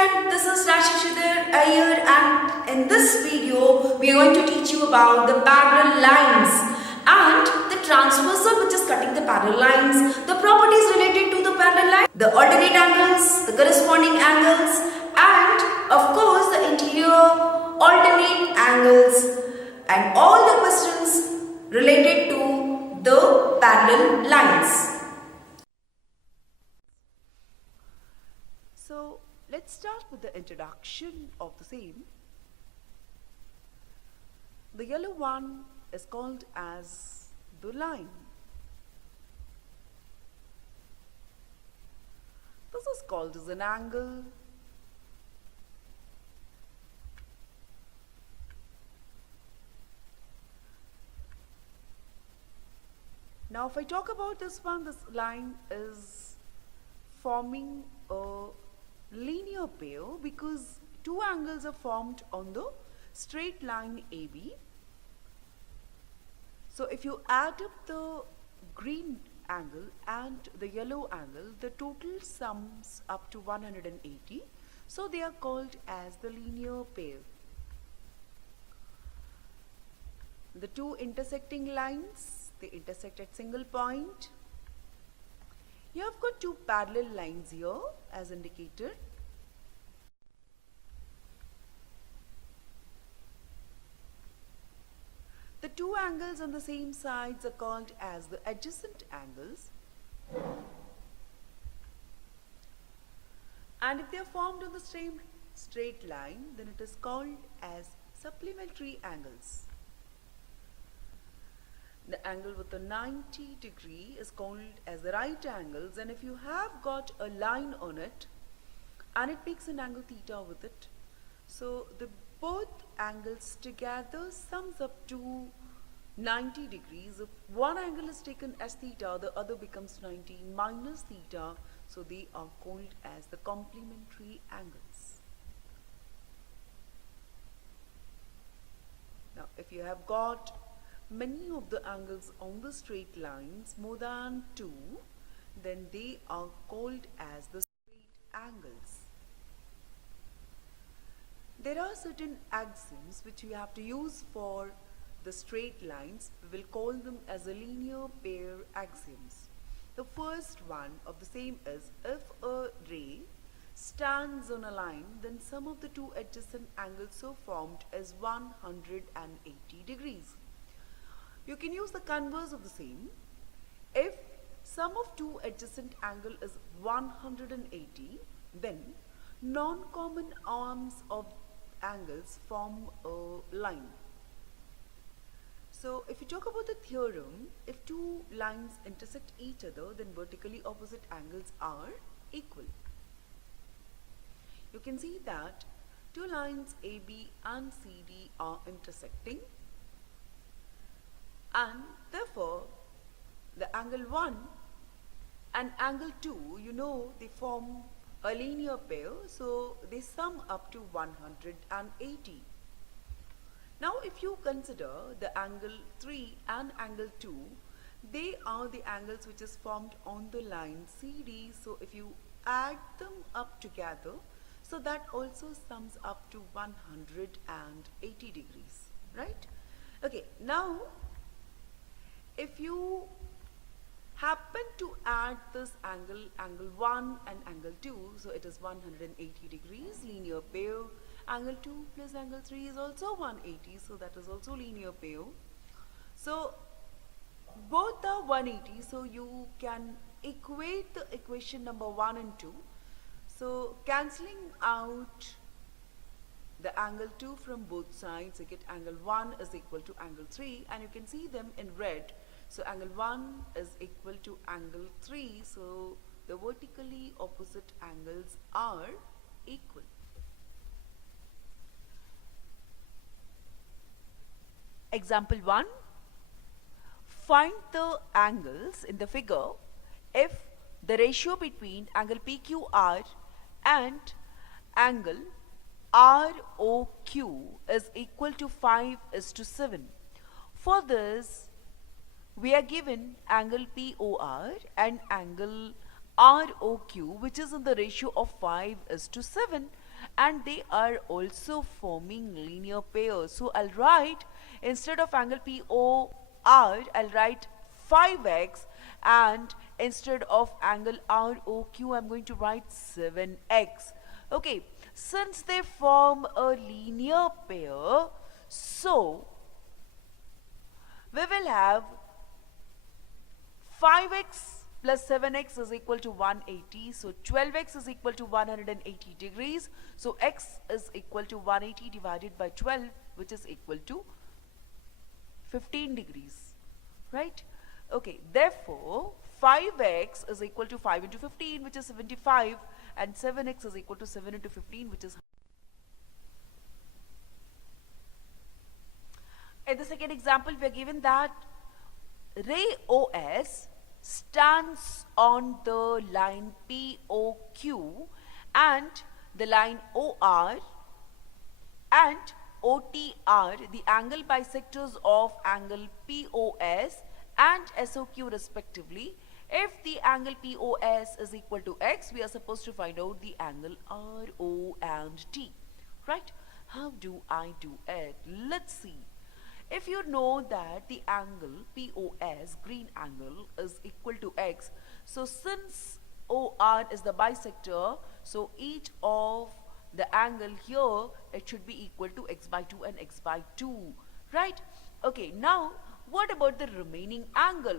student, this is Rajshree Iyer, and in this video we are going to teach you about the parallel lines and the transversal which is cutting the parallel lines, the properties related to the parallel line, the alternate angles, the corresponding angles, and of course the interior alternate angles and all the questions related to the parallel lines. So let's start with the introduction of the same. The yellow one is called as the line. This is called as an angle. Now if I talk about this one, this line is forming a linear pair because two angles are formed on the straight line AB. So if you add up the green angle and the yellow angle, the total sums up to 180. So they are called as the linear pair. The two intersecting lines, they intersect at single point. You have got two parallel lines here as indicated. The two angles on the same sides are called as the adjacent angles. And if they are formed on the same straight line, then it is called as supplementary angles. The angle with a 90 degree is called as the right angles, and if you have got a line on it and it makes an angle theta with it, so the both angles together sums up to 90 degrees. If one angle is taken as theta, the other becomes 90 minus theta, so they are called as the complementary angles. Now if you have got many of the angles on the straight lines, more than two, then they are called as the straight angles. There are certain axioms which you have to use for the straight lines. We will call them as a linear pair axioms. The first one of the same is, if a ray stands on a line, then sum of the two adjacent angles so formed is 180 degrees. You can use the converse of the same. If sum of two adjacent angle is 180, then non-common arms of angles form a line. So if you talk about the theorem, if two lines intersect each other, then vertically opposite angles are equal. You can see that two lines AB and CD are intersecting, and therefore the angle 1 and angle 2, you know, they form a linear pair, so they sum up to 180. Now if you consider the angle 3 and angle 2, they are the angles which is formed on the line CD, so if you add them up together, so that also sums up to 180 degrees, right? Okay, now if you happen to add this angle, angle 1 and angle 2, so it is 180 degrees, linear pair. Angle 2 plus angle 3 is also 180, so that is also linear pair. So both are 180, so you can equate the equation number 1 and 2. So cancelling out the angle 2 from both sides, you get angle 1 is equal to angle 3, and you can see them in red. So angle 1 is equal to angle 3, so the vertically opposite angles are equal. Example 1. Find the angles in the figure if the ratio between angle PQR and angle ROQ is equal to 5:7. For this, we are given angle POR and angle ROQ, which is in the ratio of 5:7, and they are also forming linear pairs. So I'll write, instead of angle POR, I'll write 5x, and instead of angle ROQ, I'm going to write 7x. Okay, since they form a linear pair, so we will have 5x plus 7x is equal to 180. So 12x is equal to 180 degrees. So x is equal to 180 divided by 12, which is equal to 15 degrees. Right? Okay, therefore 5x is equal to 5 into 15, which is 75, and 7x is equal to 7 into 15, which is. In the second example, we are given that ray OS stands on the line POQ and the line OR and OTR, the angle bisectors of angle POS and SOQ respectively. If the angle POS is equal to x, we are supposed to find out the angle RO and T. Right? How do I do it? Let's see. If you know that the angle POS, green angle, is equal to x, so since OR is the bisector, so each of the angle here, it should be equal to x by 2 and x by 2. Right? Okay, now what about the remaining angle?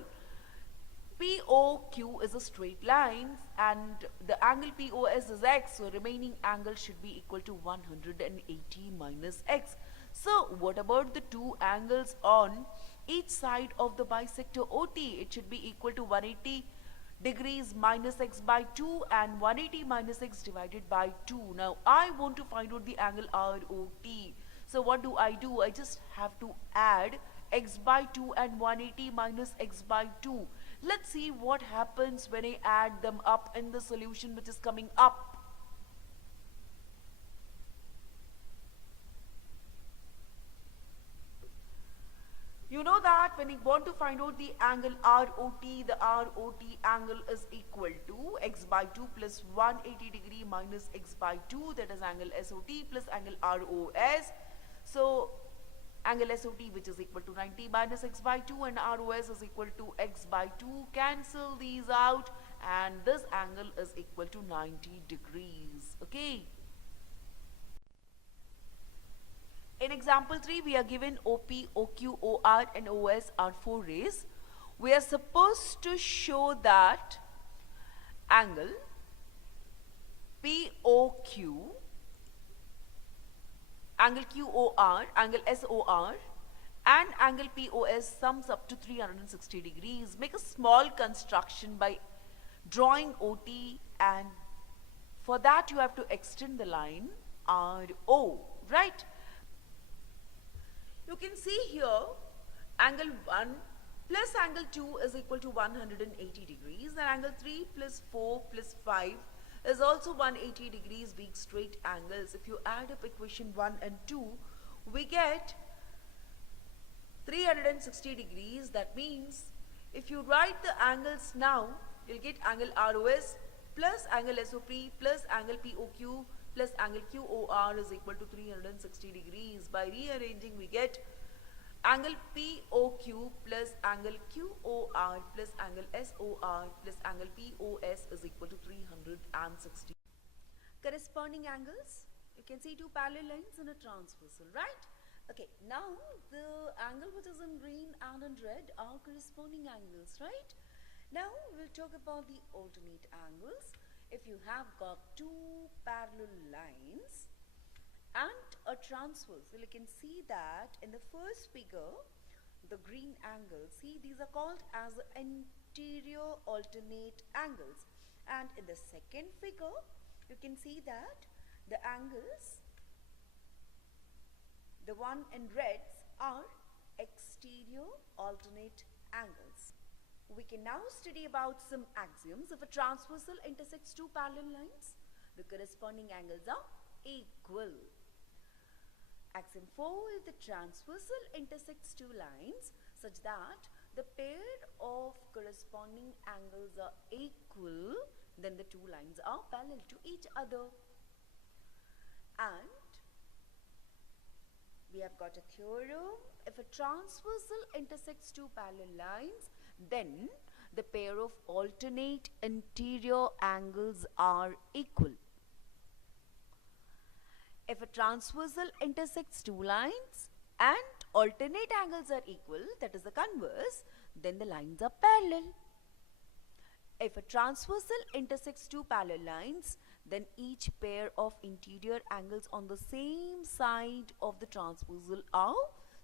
POQ is a straight line and the angle POS is x, so remaining angle should be equal to 180 minus x. So what about the two angles on each side of the bisector OT? It should be equal to 180 degrees minus x by 2 and 180 minus x divided by 2. Now I want to find out the angle ROT. So what do? I just have to add x by 2 and 180 minus x by 2. Let's see what happens when I add them up in the solution which is coming up. You know that when you want to find out the angle ROT, the ROT angle is equal to x by 2 plus 180 degree minus x by 2, that is angle SOT plus angle ROS. So angle SOT, which is equal to 90 minus x by 2, and ROS is equal to x by 2. Cancel these out and this angle is equal to 90 degrees. Okay. In example 3, we are given OP, OQ, OR and OS are 4 rays. We are supposed to show that angle POQ, angle QOR, angle SOR and angle POS sums up to 360 degrees. Make a small construction by drawing OT, and for that you have to extend the line RO, right? You can see here angle 1 plus angle 2 is equal to 180 degrees, and angle 3 plus 4 plus 5 is also 180 degrees, being straight angles. If you add up equation 1 and 2, we get 360 degrees. That means if you write the angles now, you'll get angle ROS plus angle SOP plus angle POQ plus angle QOR is equal to 360 degrees. By rearranging, we get angle POQ plus angle QOR plus angle SOR plus angle POS is equal to 360. Corresponding angles, you can see two parallel lines and a transversal, right? Okay, now the angle which is in green and in red are corresponding angles, right? Now we'll talk about the alternate angles. If you have got two parallel lines and a transversal, you can see that in the first figure, the green angles, see, these are called as interior alternate angles, and in the second figure you can see that the angles, the one in reds, are exterior alternate angles. We can now study about some axioms. If a transversal intersects two parallel lines, the corresponding angles are equal. Axiom 4, if the transversal intersects two lines such that the pair of corresponding angles are equal, then the two lines are parallel to each other. And we have got a theorem. If a transversal intersects two parallel lines, then the pair of alternate interior angles are equal. If a transversal intersects two lines and alternate angles are equal, that is the converse, then the lines are parallel. If a transversal intersects two parallel lines, then each pair of interior angles on the same side of the transversal are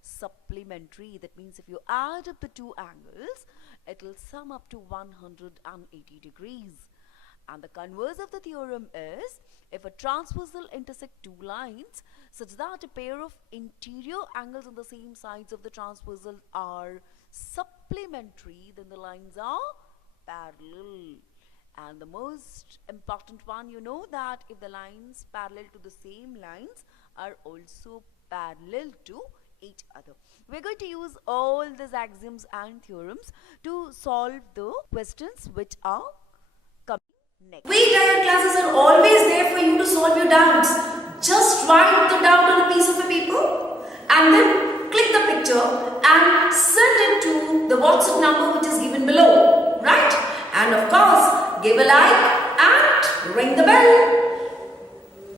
supplementary. That means if you add up the two angles, it will sum up to 180 degrees. And the converse of the theorem is, if a transversal intersect two lines such that a pair of interior angles on the same sides of the transversal are supplementary, then the lines are parallel. And the most important one, you know that if the lines parallel to the same lines are also parallel to each other. We're going to use all these axioms and theorems to solve the questions which are coming next. We Iyer classes are always there for you to solve your doubts. Just write the doubt on a piece of a paper and then click the picture and send it to the WhatsApp number which is given below, right? And of course, give a like and ring the bell.